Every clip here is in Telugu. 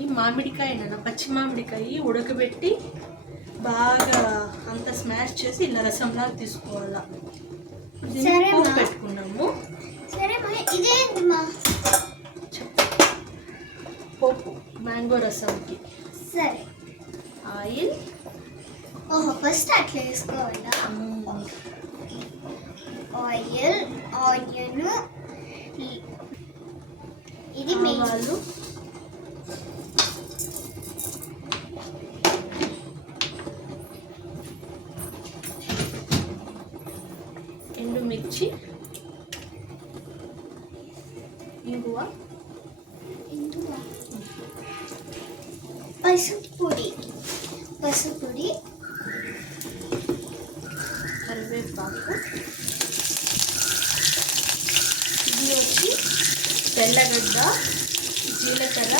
ఈ మామిడికాయ పచ్చి మామిడికాయ ఉడకబెట్టి బాగా అంత స్మాష్ చేసి ఇలా రసంలా తీసుకోవాలా. పోపు పెట్టుకున్నాము. పోపు మ్యాంగో రసంకి. సరే ఆయిల్. ఫస్ట్ అట్లా వేసుకోవాలా? ఆయిల్, ఆనియన్, ఇది ఆవాలు, ఎండుమిర్చి, ఇంగువ, పసుపు పొడి, కరివేపాకు, ఇది వచ్చి తెల్లగడ్డ, జీలకర్ర,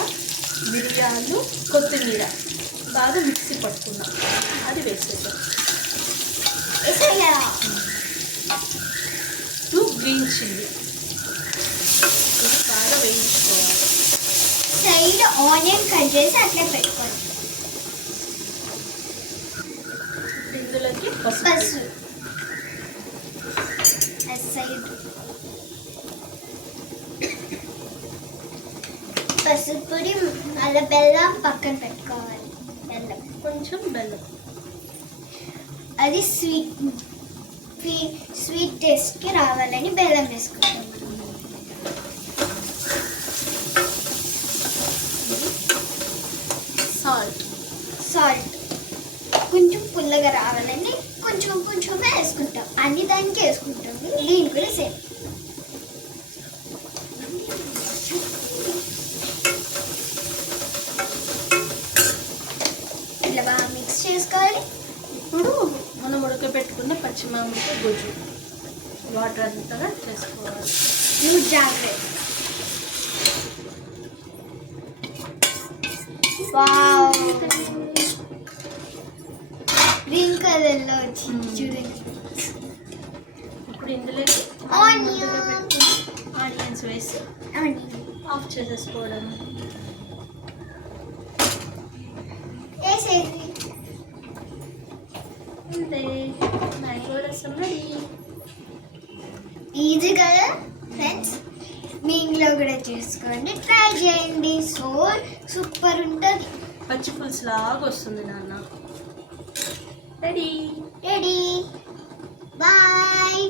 మిరియాలు, కొత్తిమీర బాగా మిక్సీ పట్టుకున్నాం. అది వేసేద్దాం. గ్రీన్ చిల్లీ ఇది బాగా వేయించుకోవాలి. సైడ్ ఆనియన్ కట్ చేసి అట్లా పెట్టుకోవాలి. ఇందులోకి పసుపు, సైడ్ పసుపు పొడి, అలా బెల్లం పక్కన పెట్టుకోవాలి. బెల్లం, కొంచెం బెల్లం, అది స్వీట్ టేస్ట్కి రావాలని బెల్లం వేసుకుంటాం. సాల్ట్ కొంచెం పుల్లగా రావాలని కొంచెమే వేసుకుంటాం. అన్ని దానికి వేసుకుంటాం. దీని కూడా సేమ్. ఇట్లా బాగా మిక్స్ చేసుకోవాలి. ఇప్పుడు మనం ఉడకబెట్టుకున్న పచ్చి మామిడికాయ గుజ్జు వాటర్ అంతగా చేసుకోవాలి. నువ్వు జాగ్రత్త. గ్రీన్ కలర్లో వచ్చింది చూడండి. ఇప్పుడు ఇందులోకి ఆనియన్స్ వేసి ఆఫ్ చేసేసుకోవడం. అంతే, మ్యాంగో రసం రెడీ. ఈజీ కదా ఫ్రెండ్స్, మీ ఇంట్లో కూడా చేసుకోండి, ట్రై చేయండి. సూపర్ ఉంటుంది. పచ్చి పులుసు లాగా వస్తుంది నాన్న. రెడీ. బాయ్.